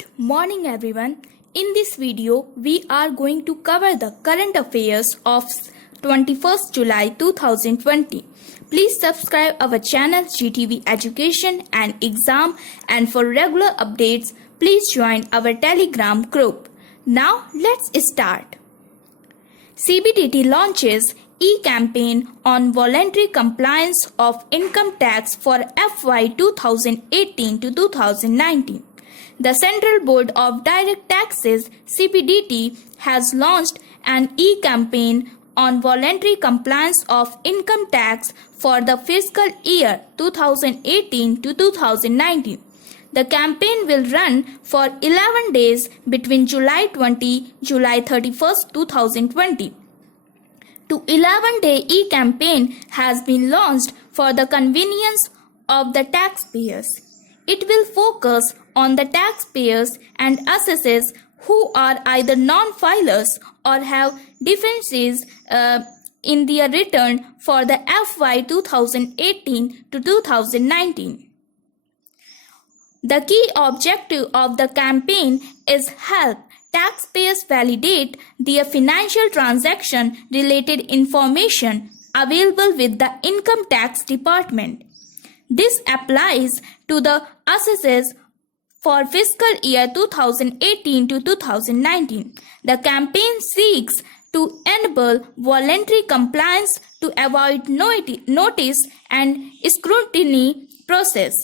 Good morning everyone. In this video, we are going to cover the current affairs of 21st July 2020. Please subscribe our channel GTV Education and Exam, and for regular updates, please join our Telegram group. Now let's start. CBDT launches e-campaign on voluntary compliance of income tax for FY 2018 to 2019. The Central Board of Direct Taxes (CBDT) has launched an e-campaign on voluntary compliance of income tax for the fiscal year 2018 to 2019. The campaign will run for 11 days between July 20 July 31st, 2020. The 11-day e-campaign has been launched for the convenience of the taxpayers. It will focus on the taxpayers and assessors who are either non-filers or have differences in their return for the FY 2018 to 2019. The key objective of the campaign is help taxpayers validate their financial transaction related information available with the Income Tax Department. This applies to the assessors for fiscal year 2018 to 2019. The campaign seeks to enable voluntary compliance to avoid notice and scrutiny process.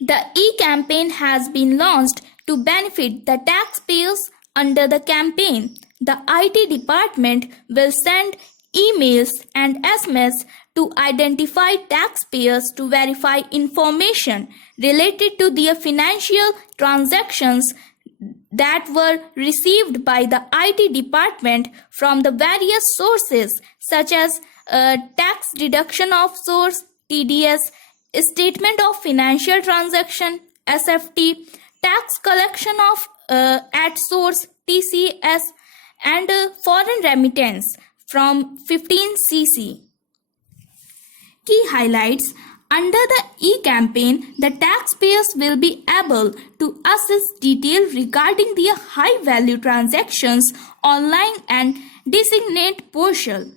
The e-campaign has been launched to benefit the taxpayers. Under the campaign, the IT department will send emails and SMS to identify taxpayers to verify information related to their financial transactions that were received by the IT department from the various sources such as tax deduction of source (TDS), statement of financial transaction (SFT), tax collection of at source (TCS), and foreign remittance from 15cc. Key highlights. Under the e-campaign, the taxpayers will be able to access details regarding their high-value transactions online and designate portal.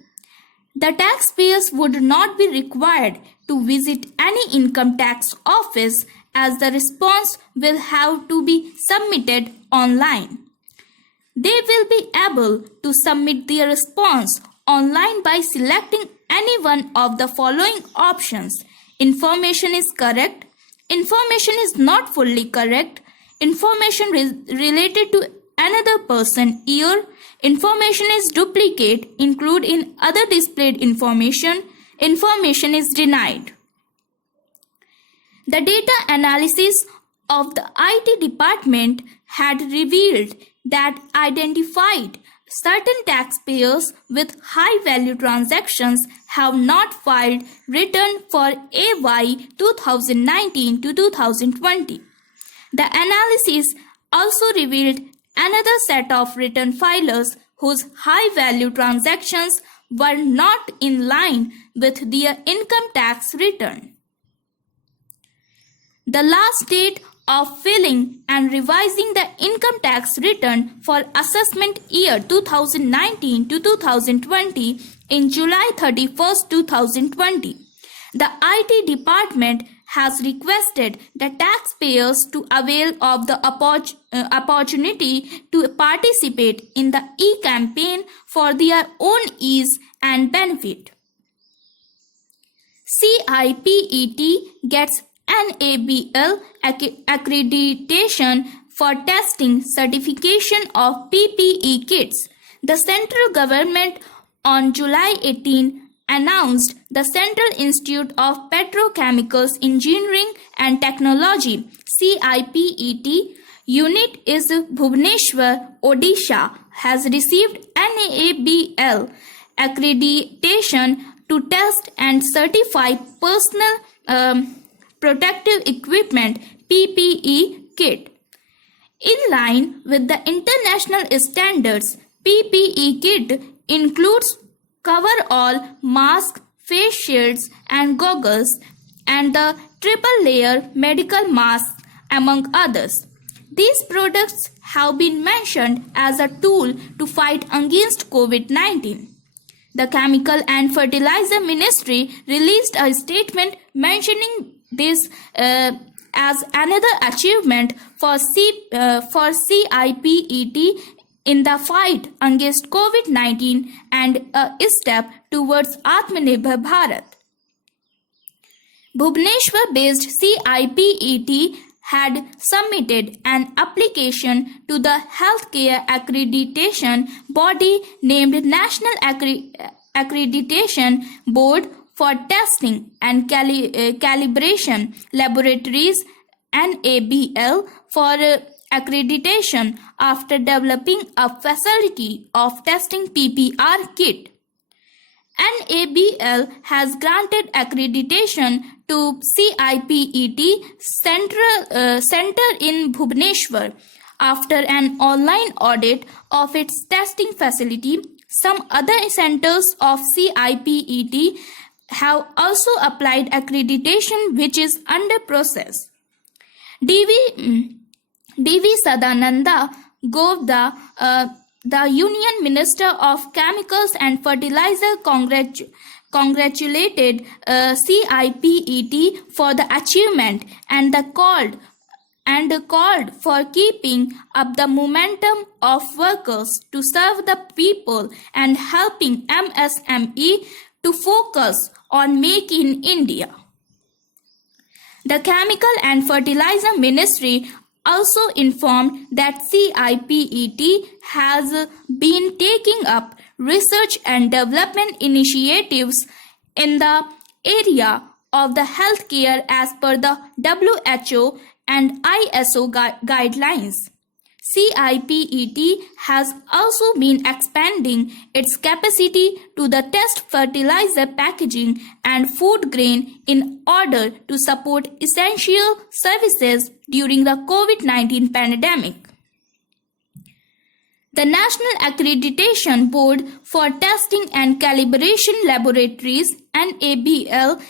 The taxpayers would not be required to visit any income tax office, as the response will have to be submitted online. They will be able to submit their response online by selecting any one of the following options: information is correct, information is not fully correct, information related to another person year, information is duplicate, include in other displayed information, information is denied. The data analysis of the IT department had revealed that identified certain taxpayers with high-value transactions have not filed return for AY 2019 to 2020. The analysis also revealed another set of return filers whose high-value transactions were not in line with their income tax return. The last date of filing and revising the income tax return for assessment year 2019 to 2020 in July 31st, 2020. The IT department has requested the taxpayers to avail of the opportunity to participate in the e-campaign for their own ease and benefit. CIPET gets NABL accreditation for testing certification of PPE kits. The central government on July 18 announced the Central Institute of Petrochemicals Engineering and Technology (CIPET) unit is Bhubaneswar, Odisha, has received NABL accreditation to test and certify personal protective equipment PPE kit. In line with the international standards, PPE kit includes cover-all, mask, face shields and goggles, and the triple-layer medical mask, among others. These products have been mentioned as a tool to fight against COVID-19. The Chemical and Fertilizer Ministry released a statement mentioning this as another achievement for CIPET in the fight against COVID-19 and a step towards Atmanirbhar Bharat. Bhubaneswar-based CIPET had submitted an application to the healthcare accreditation body named National Accreditation Board for Testing and Calibration Laboratories (NABL) for accreditation after developing a facility of testing PPR kit. NABL has granted accreditation to CIPET Center in Bhubaneswar after an online audit of its testing facility. Some other centers of CIPET have also applied accreditation, which is under process. D.V. Sadananda Govda, the Union Minister of Chemicals and Fertilizer, congratulated CIPET for the achievement and called for keeping up the momentum of workers to serve the people and helping MSME to focus on Make in India. The Chemical and Fertilizer Ministry also informed that CIPET has been taking up research and development initiatives in the area of the healthcare as per the WHO and ISO guidelines. CIPET has also been expanding its capacity to the test fertilizer packaging and food grain in order to support essential services during the COVID-19 pandemic. The National Accreditation Board for Testing and Calibration Laboratories (NABL)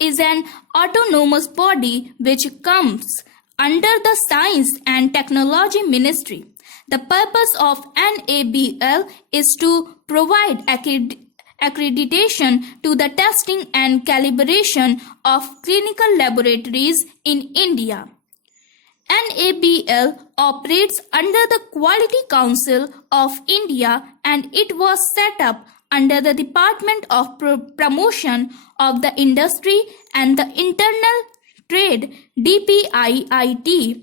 is an autonomous body which comes under the Science and Technology Ministry. The purpose of NABL is to provide accreditation to the testing and calibration of clinical laboratories in India. NABL operates under the Quality Council of India and it was set up under the Department of Promotion of the Industry and the Internal Trade DPIIT,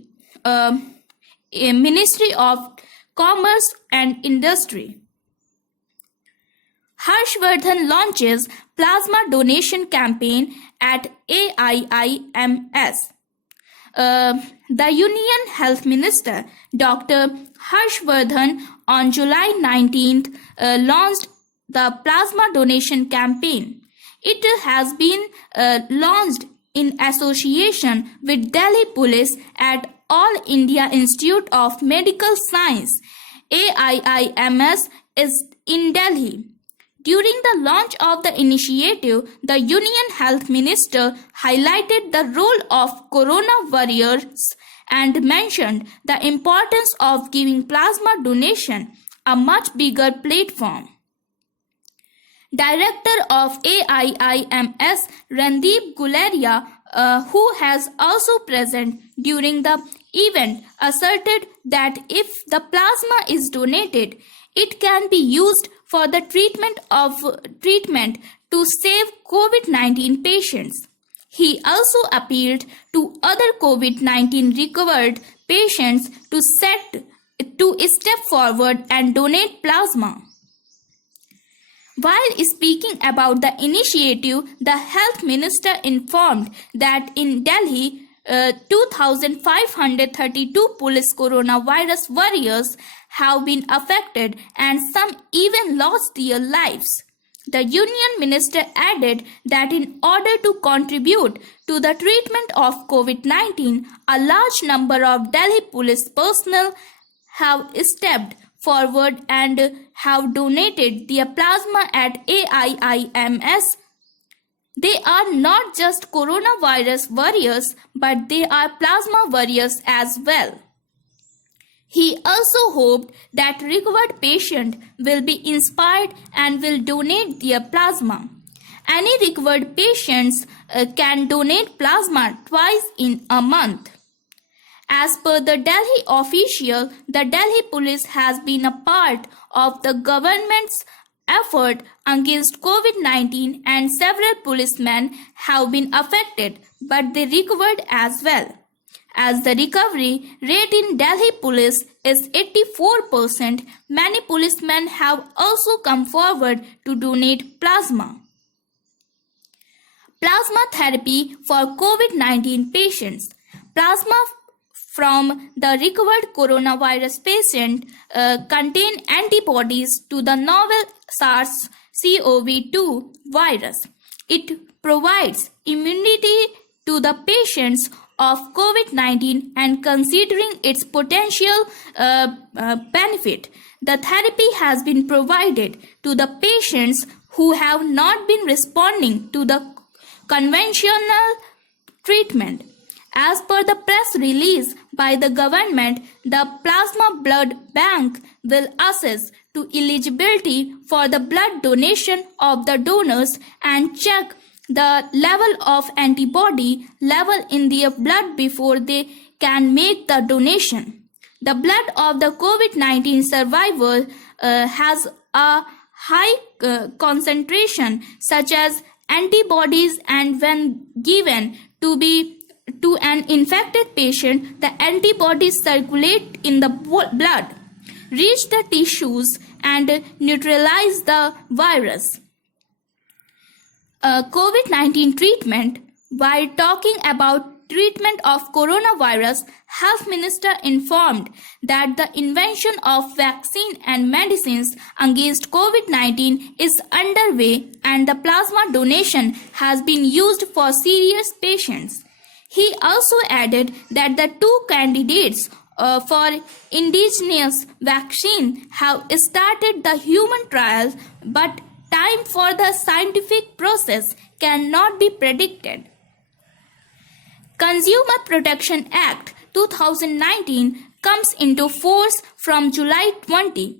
Ministry of Commerce and Industry. Harshvardhan launches plasma donation campaign at AIIMS. The Union Health Minister, Dr. Harshvardhan, on July 19th launched the plasma donation campaign. It has been launched in association with Delhi Police at All India Institute of Medical Science, AIIMS, is in Delhi. During the launch of the initiative, the Union Health Minister highlighted the role of corona warriors and mentioned the importance of giving plasma donation a much bigger platform. Director of AIIMS, Randeep Guleria, who has also present during the event, asserted that if the plasma is donated, it can be used for the treatment to save COVID-19 patients. He also appealed to other COVID-19 recovered patients to step forward and donate plasma. While speaking about the initiative, the health minister informed that in Delhi, 2,532 police coronavirus warriors have been affected and some even lost their lives. The union minister added that in order to contribute to the treatment of COVID-19, a large number of Delhi police personnel have stepped forward and have donated their plasma at AIIMS. They are not just coronavirus warriors, but they are plasma warriors as well. He also hoped that recovered patients will be inspired and will donate their plasma. Any recovered patients can donate plasma twice in a month. As per the Delhi official, the Delhi police has been a part of the government's effort against COVID-19 and several policemen have been affected, but they recovered as well. As the recovery rate in Delhi police is 84%, many policemen have also come forward to donate plasma. Plasma therapy for COVID-19 patients. Plasma from the recovered coronavirus patient contain antibodies to the novel SARS-CoV-2 virus. It provides immunity to the patients of COVID-19 and considering its potential benefit, the therapy has been provided to the patients who have not been responding to the conventional treatment. As per the press release by the government, the plasma blood bank will assess to eligibility for the blood donation of the donors and check the level of antibody level in their blood before they can make the donation. The blood of the COVID-19 survivor has a high concentration such as antibodies, and when given to an infected patient, the antibodies circulate in the blood, reach the tissues and neutralize the virus. COVID-19 treatment. While talking about treatment of coronavirus, Health Minister informed that the invention of vaccine and medicines against COVID-19 is underway and the plasma donation has been used for serious patients. He also added that the two candidates for indigenous vaccine have started the human trials, but time for the scientific process cannot be predicted. Consumer Protection Act 2019 comes into force from July 20.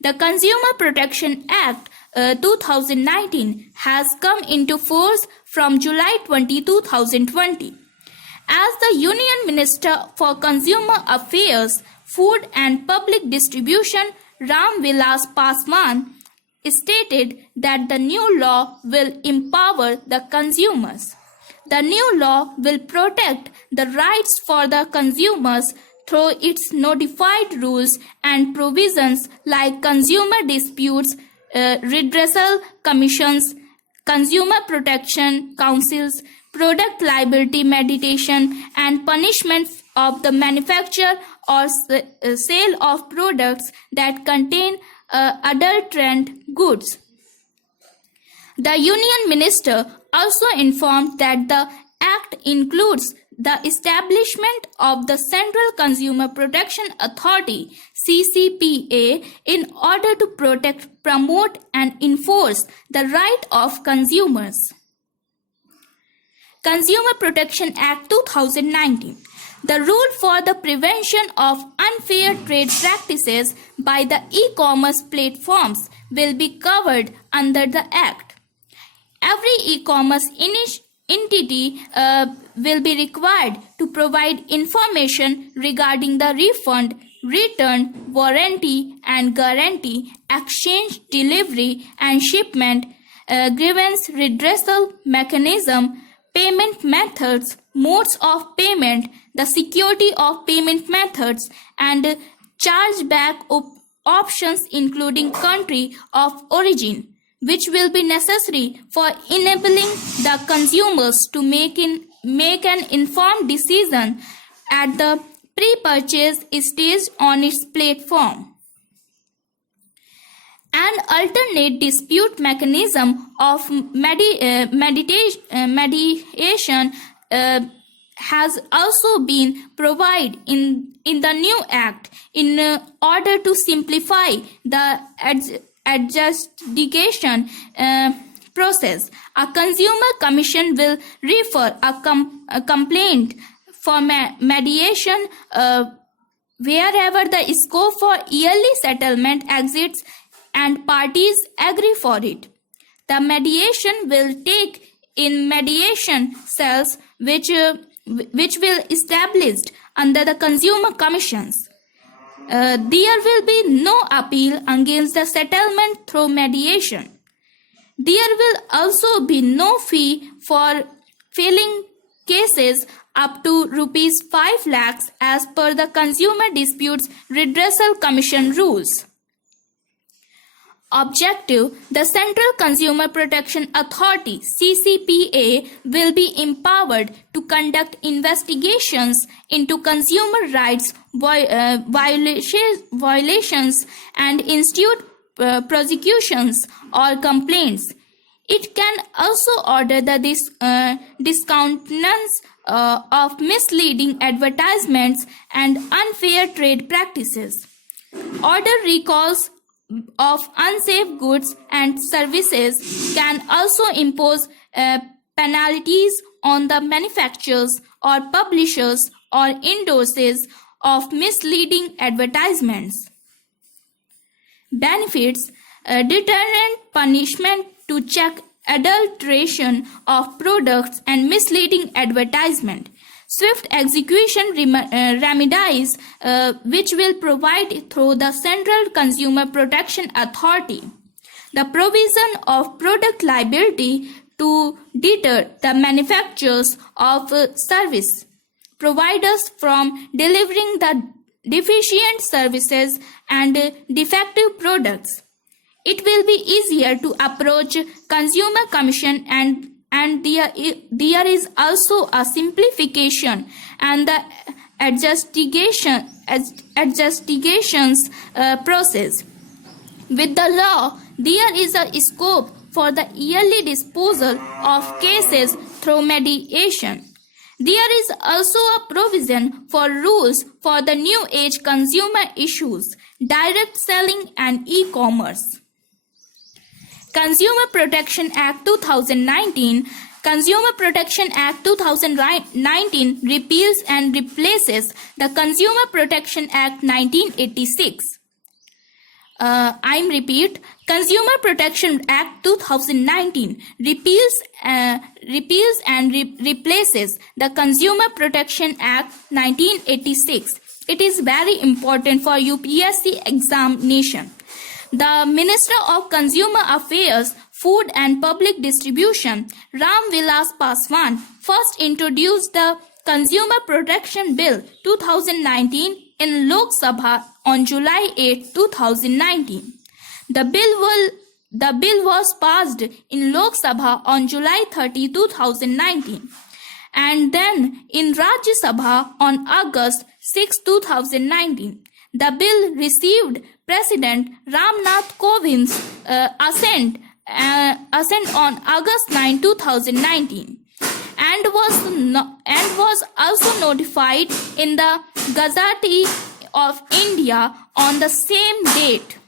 The Consumer Protection Act 2019 has come into force from July 20, 2020. As the Union Minister for Consumer Affairs, Food and Public Distribution, Ram Vilas Paswan, stated that the new law will empower the consumers. The new law will protect the rights for the consumers through its notified rules and provisions like consumer disputes, redressal commissions, consumer protection councils, product liability mediation, and punishment of the manufacture or sale of products that contain adulterant goods. The Union Minister also informed that the Act includes the establishment of the Central Consumer Protection Authority (CCPA) in order to protect, promote, and enforce the right of consumers. Consumer Protection Act 2019. The rule for the prevention of unfair trade practices by the e-commerce platforms will be covered under the Act. Every e-commerce entity will be required to provide information regarding the refund, return, warranty and guarantee, exchange, delivery and shipment, grievance redressal mechanism, payment methods, modes of payment, the security of payment methods, and chargeback options including country of origin, which will be necessary for enabling the consumers to make an informed decision at the pre-purchase stage on its platform. An alternate dispute mechanism of mediation has also been provided in the new Act in order to simplify the adjudication process. A consumer commission will refer a complaint for mediation wherever the scope for yearly settlement exists and parties agree for it. The mediation will take in mediation cells which will established under the consumer commissions. There will be no appeal against the settlement through mediation. There will also be no fee for filing cases up to rupees 5 lakhs as per the Consumer Disputes Redressal Commission rules. Objective: the Central Consumer Protection Authority (CCPA) will be empowered to conduct investigations into consumer rights violations and institute prosecutions or complaints. It can also order the discountenance of misleading advertisements and unfair trade practices. Order recalls of unsafe goods and services, can also impose penalties on the manufacturers or publishers or endorsers of misleading advertisements. Benefits: deterrent punishment to check adulteration of products and misleading advertisement. Swift execution remedies which will provide through the Central Consumer Protection Authority. The provision of product liability to deter the manufacturers of service providers from delivering the deficient services and defective products. It will be easier to approach Consumer Commission and there is also a simplification and the adjudications process. With the law, there is a scope for the yearly disposal of cases through mediation. There is also a provision for rules for the new age consumer issues, direct selling and e-commerce. Consumer Protection Act 2019. Consumer Protection Act 2019 repeals and replaces the Consumer Protection Act 1986. Consumer Protection Act 2019 repeals and replaces the Consumer Protection Act 1986. It is very important for UPSC examination. The Minister of Consumer Affairs, Food and Public Distribution, Ram Vilas Paswan, first introduced the Consumer Protection Bill 2019 in Lok Sabha on July 8, 2019. The bill was passed in Lok Sabha on July 30, 2019, and then in Rajya Sabha on August 6, 2019. The bill received President Ramnath Kovind's assent on August 9, 2019 and was also notified in the Gazette of India on the same date.